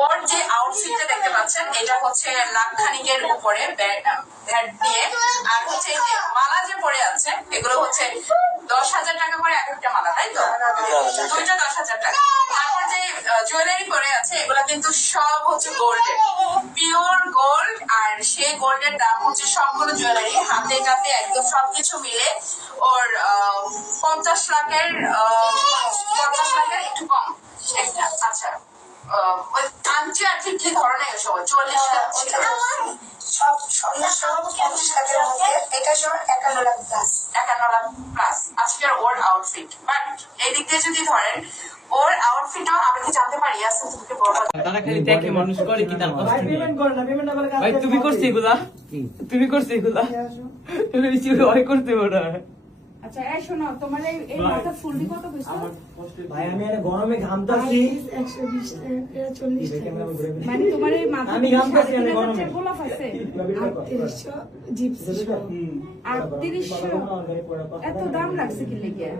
ওর যে আউটফিটটা দেখতে পাচ্ছেন এটা হচ্ছে লাখ খানিকের উপরে ভ্যাট দিয়ে, আর হচ্ছে এই যে মালা যে পরে আছে এগুলো হচ্ছে 10,000 টাকা করে এক একটা মালা, তাই তো? দুইটা 10,000 টাকা। তারপর যে জুয়েলারি পরে আছে এগুলো কিন্তু সব হচ্ছে গোল্ডের, পিওর গোল্ড। আর সেই গোল্ডের দাম হচ্ছে সবগুলো জুয়েলারি হাতে টাতে একদম সবকিছু মিলে ওর 50 লাখের একটু কম একটা। আচ্ছা ওই আংটি আর ঠিক কি ধরনের সব 40 সব স্বর্ণ সহ 50 লাখের মধ্যে এটা সহ 51 লাখ প্লাস। 51 লাখ প্লাস আজকের ওর আউটফিট। বাট এদিক দিয়ে যদি ধরেন ওর আউটফিটও আমি কি জানতে পারি আসলে তোমাকে বলবো তারা খালি দেখে মানুষ করে কি তার কষ্ট নেই। ভাই তুমি করছো এগুলা, তুমি করছো এগুলা, তুমি ওই করতে ওরা। আচ্ছা এই শোনো, তোমার এই মাথা ফুললি কত কইছো? ভাই আমি আরে গরমে ঘামতাছি 120 টাকা 40 টাকা মানে তোমার এই মাথা আমি ঘামতাছি না গরমে। গোলাপ আছে 3800 জিপসি 3800 এত দাম লাগছে কি লেগে?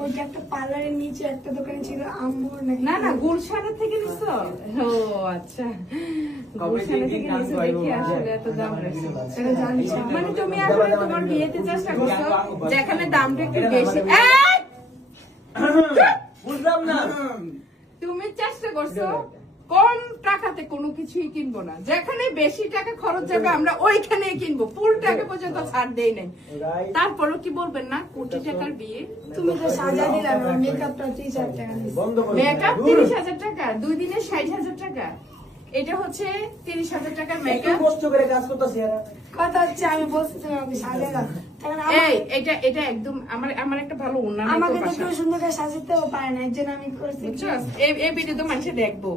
ওইটা একটা পার্লারের নিচে একটা দোকান ছিল আম্বর না না গুলশানের থেকে নিছো? ও আচ্ছা গুলশানের থেকে নিছো দেখি আসলে এত দাম লাগছে। এটা জানি মানে তুমি আসলে তোমার বিয়েতে চেষ্টা করছো যেখানে দামটা একটু বেশি। বুঝলাম না, তুমি চেষ্টা করছো কম টাকাতে কোনো কিছুই কিনবো না, যেখানে বেশি টাকা খরচ যাবে আমরা ওইখানে কিনবো, ফুল টাকা পর্যন্ত ছাড় দেই নাই। তারপরও কি বলবেন না কোটি টাকার বিয়ে? তুমি তো সাজা দিলা না, মেকআপটা 30,000 টাকা নিছে। বন্ধ করে মেকআপ 30,000 টাকা, 2 দিনে 60,000 টাকা। এটা হচ্ছে 30,000 টাকার একটু মেকআপ। কষ্ট করে কাজ করতেছি আর কথা হচ্ছে আমি বলছি তুমি আমাকে সাজা দাও, কারণ এই এটা একদম আমার একটা ভালো উন্নয়ন আমাকে তো কেউ সুন্দর করে সাজাতেও পারে না, এর জন্য আমি করছি। এই ভিডিও তো মানুষে দেখবো।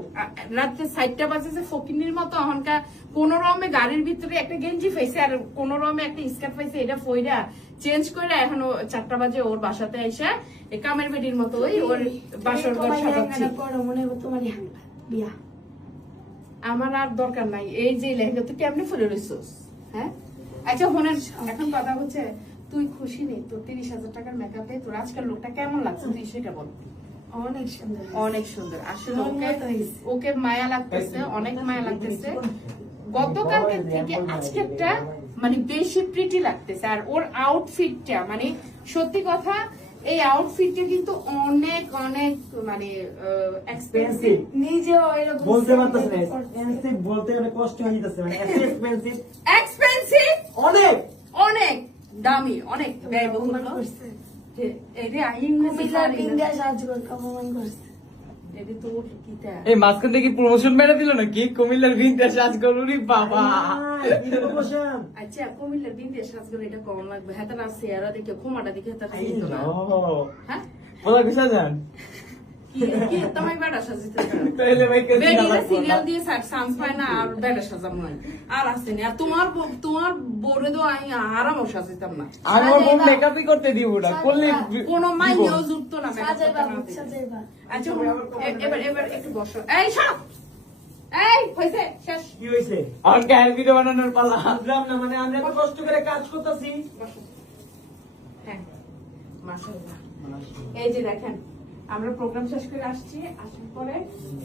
রাত্রে 4টা বাজে ফকিনির মতো অহংকার কোন রকমে গাড়ির ভিতরে একটা গেঞ্জি পাইছে আর কোন রকমে একটা স্কার্ট পাইছে, এটা ফইরা চেঞ্জ করে এখন 4টা বাজে ওর বাসাতে আইসা এই কামের বেডির মতো ওই ওর বাসর ঘর সাজাচ্ছি। পড়ো মনে হবে তোমারই বিয়া। আমার আর দরকার নাই এই যে লেহেঙ্গা তুই কেমনে ফুলে রইছিস? হ্যাঁ আচ্ছা হোনেন, এখন কথা হচ্ছে তুই খুশি নেই তোর 30,000 টাকার মেকআপে তোর আজকাল লোকটা কেমন লাগছে তুই সেটা বল। অনেক সুন্দর, অনেক সুন্দর আসলে ওকে মায়া লাগতেছে, অনেক মায়া লাগতেছে। গতকালকে থেকে আজকেরটা মানে বেশি প্রিটি লাগতেছে। আর ওর আউটফিটটা মানে সত্যি কথা এই আউটফিটটা কিন্তু অনেক অনেক মানে এক্সপেন্সিভ। নিজেও এরকম বলতে পারতেছি না, এক্সপেন্সিভ বলতে অনেক কষ্ট হয়ে যাচ্ছে, মানে এত এক্সপেন্সিভ, এক্সপেন্সিভ অনেক অনেক দামি, অনেক ব্যয়বহুল। এই মাঝখান থেকে প্রমোশন বেড়ে দিল নাকি? কুমিল্লার বিনতে সাজ করুনি বাবা। আচ্ছা কুমিল্লার বিনতে সাজ করে এটা কম লাগবে? হাতে না চেহারা দেখে ঘুমাটা দেখে হাতে কিন্তু না। হ্যাঁ বলা কিসা যান কি তোমায় বেড়া সাজিতে তাহলে ভাই কে সিরিয়াল দিয়ে চান্স পায় না আর বেড়া সাজাম না আর আসেনি। আর তোমার বোরে তো আমি আরামও সাজিতাম না। আমার বোন মেকআপই করতে দিব না, করলে কোনো মাইনেও জুটতো না আচ্ছা এবার একটু বসো। এই সব এই হইছে শেষ। কি হয়েছে? আর গায়ের ভিডিও বানানোর পালা। বুঝলাম না, মানে আমরা এত কষ্ট করে কাজ করতেছি। বসো। হ্যাঁ মাশাআল্লাহ। এই যে দেখেন আমরা প্রোগ্রাম শেষ করে আসছি, আসার পরে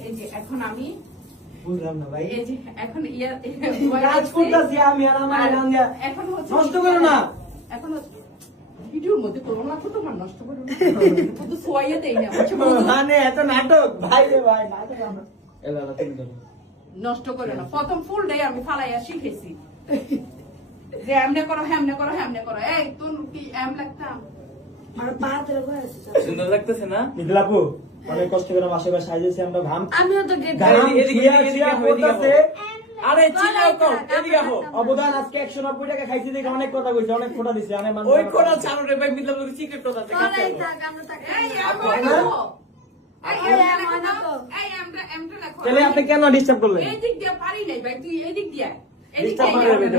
এই যে এখন আমি বুঝলাম না ভাই, এই যে এখন কাজ করতেছি আমি আর আমার এখন হচ্ছে নষ্ট করো না। এখন ভিডিওর মধ্যে করো না তো তোমার নষ্ট করো না তো সোয়াইয়া দেই না মানে এত নাটক ভাই রে ভাই, নাটক আমরা এলা তুমি ধরো নষ্ট করে না। প্রথম ফুল ডে আমি ফালাইয়া শিখেছি যে এমনে করো হেমনে করো হেমনে করো। এই তুই কি এম লাগতাম আর পা ধরে বসে সুন্দর লাগতেছে না? মিদলাপু অনেক কষ্ট করে মাসে মাসে সাজিয়েছি আমরা, ঘাম আমিও তো গেট আরে চিনাও তো এদিকে আহো। অবদান আজকে 190 টাকা খাইছি দেখে অনেক কথা কইছে, অনেক ফোটা দিছে। অনেক মানুষ ওই কোনা ছাড়ো রে ভাই, মিদলা বলে সিক্রেট কথা আছে। এই থাক আমরা থাক। এই এমটা লেখো। তাহলে আপনি কেন ডিস্টার্ব করলেন? এই দিক দিয়ে পারি নাই ভাই, তুই এই দিক দিয়ে এদিক ডিস্টার্ব দিয়ে করে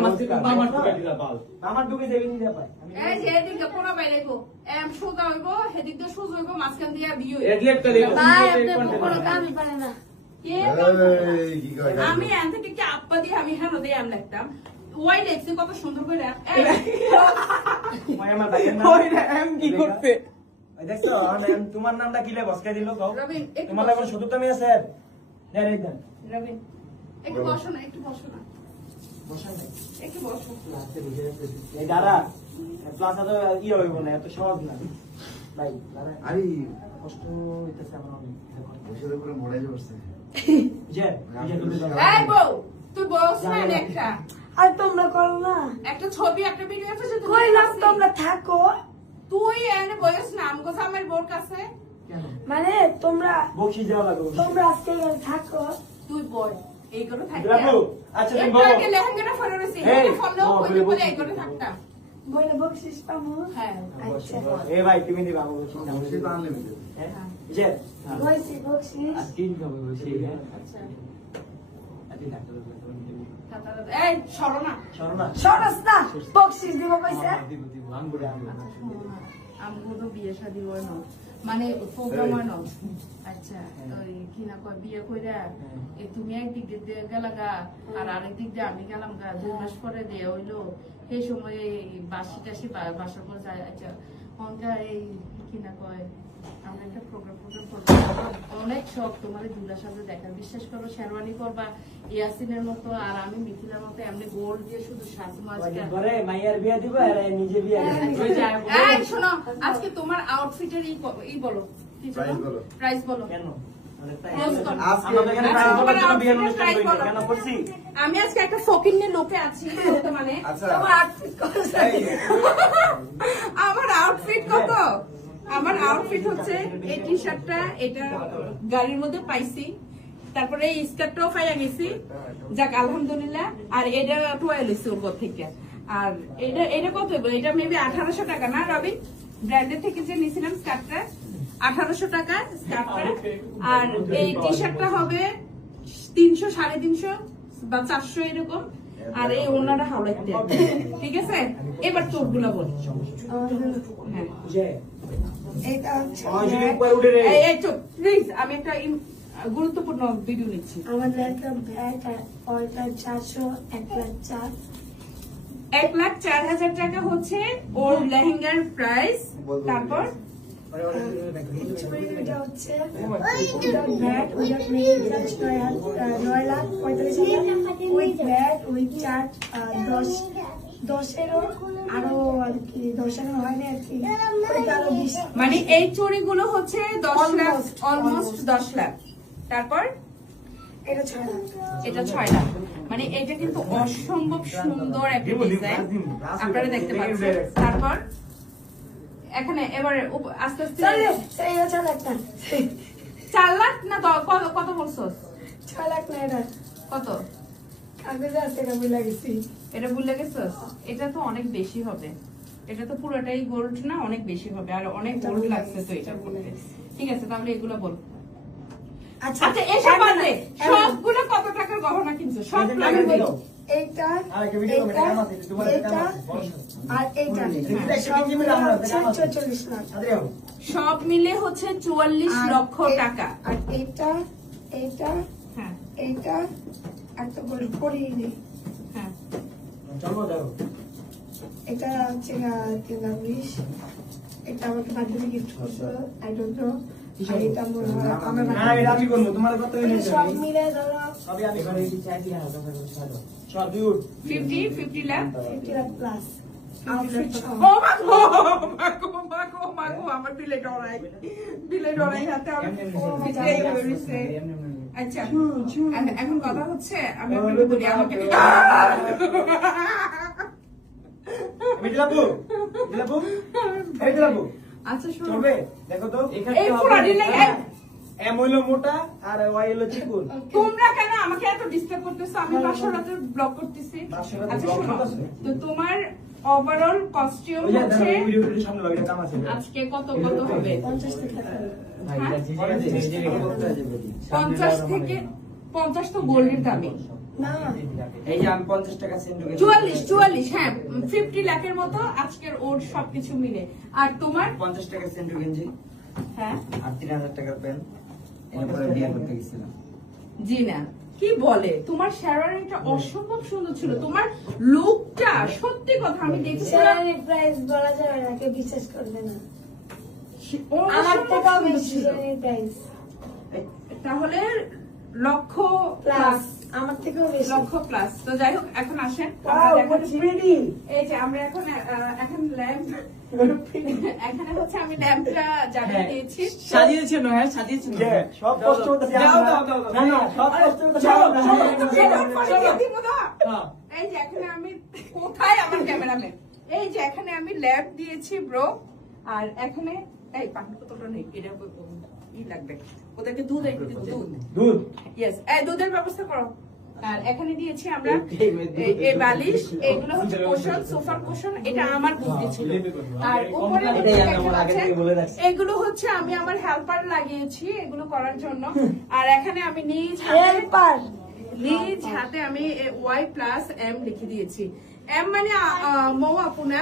আমার টুকা দিলা বাল। আমার ডুবে দেবেন না ভাই। এই যে এদিক দিয়ে পুরো বাইরে গো এম সোজা হইব, এদিক দিয়ে সোজা হইব, মাঝখান দিয়ে বিয়ে হইব। এডিট করে দিও। ভাই আপনি কোনো কামই পারে না। কে আমি এন থেকে কি আপা দিয়ে আমি হেন দিয়ে এম লিখতাম ওই লেখছে কত সুন্দর করে। ভাই আমার ভাইয়ের নাম ওই এম কি করতে? ভাই দেখছো তোমার নামটা কি লে বসকে দিল কও? রবিন একটু তোমার লাগে শুধু তুমি আছে। দেন এই দেন রবিন একটু বসো না, একটু বসো না, বসান নাই একটু বসো। এই দাঁড়া প্লাস তো ইয়ে হইব না, এত সহজ না ভাই। দাঁড়া আরে কষ্ট হইতেছে আমার অনেক। বসে করে মরে যাচ্ছে যে যে তুমি দাও। এই বউ, তুই বস না একটা আর তোমরা করো না, একটা ছবি একটা ভিডিও আছে যে কইলাম তোমরা থাকো, তুই এনে বয়স না আমগো আমার বোর কাছে, কেন মানে তোমরা বকশিস দেওয়া লাগবে। তোমরা আজকে এখানে থাকো। তুই বয় এইগুলো থাকতে বাবু আচ্ছা তুমি একটু বলো। আগে লেহেঙ্গাটা পরে রয়েছে, এই, এটা ফলো বল, কইতে বল, বলে বল। এইগুলো থাকতাম। বইলে বকশিস পাবো। হ্যাঁ আচ্ছা এ ভাই তুমি দিবা আমাকে বকশিস দাও। বসে তো আনলিমিটেড হ্যাঁ যে বইছি বকশিস। আর তিন খাবে বসে হ্যাঁ আচ্ছা আদি ডাক্তার এই সরো না, শোনো না সরস না, বকশিস দিব কইছে। দিব দিব আঙ্গুরে আমগো তো বিয়ে শাদী হয় না, মানে প্রোগ্রাম হয় না। আচ্ছা ওই কি না কয় বিয়ে কইরা এই তুমি একদিক দিয়ে গেলা গা আর আরেক দিক দিয়ে আমি গেলাম গা, 2 মাস পরে দিয়ে হইলো সেই সময় বাসি টাসি বাসার পর যায়। আচ্ছা অনকা এই কি না কয় আমরা একটা প্রোগ্রাম অনেক শখ তোমার দুলার সাথে দেখার, বিশ্বাস করো শেরওয়ানি করবা ইয়াসিনের মতো আর আমি মিথিলার মতো এমনি গোল্ড দিয়ে শুধু সাজু মাঝকে। পরে মাইয়ার বিয়া দিব আর নিজে বিয়া দিব। এই শোনো, আজকে তোমার আউটফিটের ই বলো, কি Price বলো। প্রাইস বলো। কেন মানে তাই Close করো। আমরা তো এখানে প্রাইস বলার জন্য বিয়ের অনুষ্ঠান করি না। কেন করছি আমি আজকে একটা ফকিন্নের লোকে আছি মানে আচ্ছা তোমার আউটফিট কইছে। আমার আউটফিট কত, আমার আউটফিট হচ্ছে এই টি শার্টটা, এটা গাড়ির মধ্যে পাইছি, তারপরে এই স্কার্টটাও পাইয়া গেছি, যাক আলহামদুলিল্লাহ। আর এটা টোয়াল হয়েছে ওপর থেকে। আর এটা কত হইব, এটা মেবি 1800 টাকা না রবি, ব্র্যান্ডের থেকে যে নিয়েছিলাম স্কার্টটা 1800 টাকা স্কার্টটা। আর এই টি শার্টটা হবে 300 350 বা 400 এরকম। আর এই ওনাটা হাওলাইতে, ঠিক আছে? এবার চোখগুলো বল। হ্যাঁ যে এটা হচ্ছে অজুরি উপরে উঠে রে এই চোখ প্লিজ, আমি একটা গুরুত্বপূর্ণ ভিডিও নিচ্ছি। আমাদের একটা ব্যাগ আর অল্টার 400 1,04,000। 1,04,000 টাকা হচ্ছে ওর লেহেঙ্গার প্রাইস। তারপর এটা হচ্ছে উইদাউট ব্যাগ উইদাউট মেয়ে 9,45,000 উইথ ব্যাগ উইথ চার্ট 10-এরও আরো আর কি 10-এরও হয় না আর কি, ওইটা আরো 20। মানে এই চুড়িগুলো হচ্ছে 10 লাখ, অলমোস্ট 10 লাখ। তারপর এটা 6 লাখ। এটা 6 লাখ। মানে এটা কিন্তু অসম্ভব সুন্দর একটা ডিজাইন, আপনারা দেখতে পাচ্ছেন। তারপর এখানে এবারে আস্তে আস্তে এটা 6 লাখ না, 4 লাখ না কত বলছস? 6 লাখ না, এটা কত? কাগজে আছে, এটা ভুলে গেছি। এটা ভুলে গেছস? এটা তো অনেক বেশি হবে, এটা তো পুরোটাই গোল্ড না, অনেক বেশি হবে। আর অনেক গোল্ড লাগছে তো এটা করতে। ঠিক আছে তাহলে এগুলো বল। আচ্ছা আচ্ছা এসব বাদে সবগুলো কত টাকার গহনা কিনছো সব আমি প্রাইস বলি, বলো। এইটা আর কি ভিডিও করে কাম আছে তোমার কাম আছে আর এইটা সবগুলো হচ্ছে 44 লাখ। আদ্রিয়াও সব মিলে হচ্ছে 44 লক্ষ টাকা। আর এইটা হ্যাঁ এইটা একটা গোল্ড পরিয়ে নেই, হ্যাঁ চলো দাও এটা হচ্ছে 3,20,000। এটা আমাকে বার্থডে গিফট করছো, আই ডোন্ট নো। আর এটা মনে হয় আমার না এটা আমি করব তোমার কত হইছে সব মিলে ধরো সবই আমি করে দিচ্ছি চাই দিয়া হবে সব দিউট 50 লাখ। 50 লাখ প্লাস আউটফিট সহ। ও মাগো মাগো আমার দিলে ডরাই হাতে আমি বিক্রি হয়ে গেছে। আচ্ছা এখন কথা হচ্ছে আমি আপনাকে বলি আমাকে মিটলাবু এই দিলাবু আচ্ছা শোনো চলবে দেখো তো এই পুরো দিলে এম হইলো মোটা আর ওয়াই হইলো চিকুন তোমরা কেন আমাকে এত ডিস্টার্ব করতেছো? আমি বাসর রাতে ব্লগ করতেছি। বাসর রাতে আচ্ছা vlog শোনো, করতেছো? তো তোমার ওভারঅল কস্টিউম ওই যে হচ্ছে দেখো ভিডিওর সামনে লাগে কাম আছে আজকে কত হবে? 50 থেকে হ্যাঁ? পরে যে 50 থেকে 50 তো গোল্ডের দামে। না এই যে আমি 50 টাকা সেন্ড 44 হ্যাঁ 50 লাখের মতো আজকের ওর সবকিছু মিলে। আর তোমার 50 টাকা সেন্ড গেঞ্জি হ্যাঁ আর 3000 টাকার পেন এরপরে বিয়ে করতে গেছিলাম জি না কি বলে, তোমার শেরওয়ানিটা অসম্ভব সুন্দর ছিল, তোমার লুকটা সত্যি কথা আমি দেখছিলাম শেয়ারের প্রাইস বলা যাবে না, কেউ বিশ্বাস করবে না। আমার অসম্ভব থেকেও সুন্দর বেশি ছিল। শেয়ারের প্রাইস। তাহলে লক্ষ প্লাস আমার থেকেও বেশি। লক্ষ প্লাস। তো যাই হোক, এখন আসেন Wow, what's pretty? এই যে আমরা এখন ল্যাম্প এখানে হচ্ছে আমি ল্যাম্পটা জ্বালিয়ে দিয়েছি। সাজিয়েছে না, হ্যাঁ সাজিয়েছে না। সব কষ্ট করতেছি দাও, আমরা। দাও, দাও, দাও। না, না, সব কষ্ট করতেছি চলো, আমরা। চলো, হ্যাঁ। এই যে এখানে আমি কোথায় আমার ক্যামেরাম্যান, এই যে এখানে আমি ল্যাম্প দিয়েছি ব্রো, আর এখানে এই পানির বোতলটা নেই, এটা ই লাগবে ওদেরকে দুধ দুধ। ইয়েস, এই দুধের ব্যবস্থা করো। আর এখানে দিয়েছি আমরা এই বালিশ, এগুলো হচ্ছে কোশন, সোফার কোশন, এটা আমার বুদ্ধি ছিল। আর উপরে এটাই আমি আমার আগে থেকে বলে রাখছি। এগুলো হচ্ছে আমি আমার হেল্পার লাগিয়েছি এগুলো করার জন্য। আর এখানে আমি নিজ হাতে আমি Y+M লিখে দিয়েছি। এম মানে মৌ আপু না,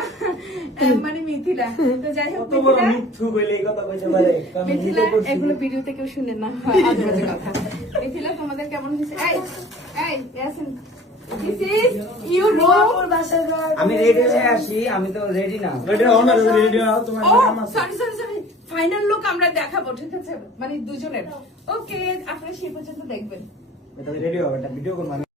এম মানে মিথিলা। তো যাই হোক, কত বড় মিথ্যু বলে এই কথা কইতে পারে। কারণ মিথিলা, নিজে করছি। এগুলো ভিডিওতে কেউ শুনে না, আজে বাজে কথা। মিথিলা, তোমাদের কেমন হয়েছে? এই Yasin, this is your room. ওর বাসায় যাওয়ার আমি রেডি হয়ে আসি, আমি তো রেডি না। রেডি হও না, রেডি হও, তোমার ও নাম আছে। সরি, ফাইনাল লুক আমরা দেখাবো, ঠিক আছে? মানে দুজনের। ওকে, আপনারা সেই পর্যন্ত দেখবেন। তাহলে রেডি হও, এটা ভিডিও করব।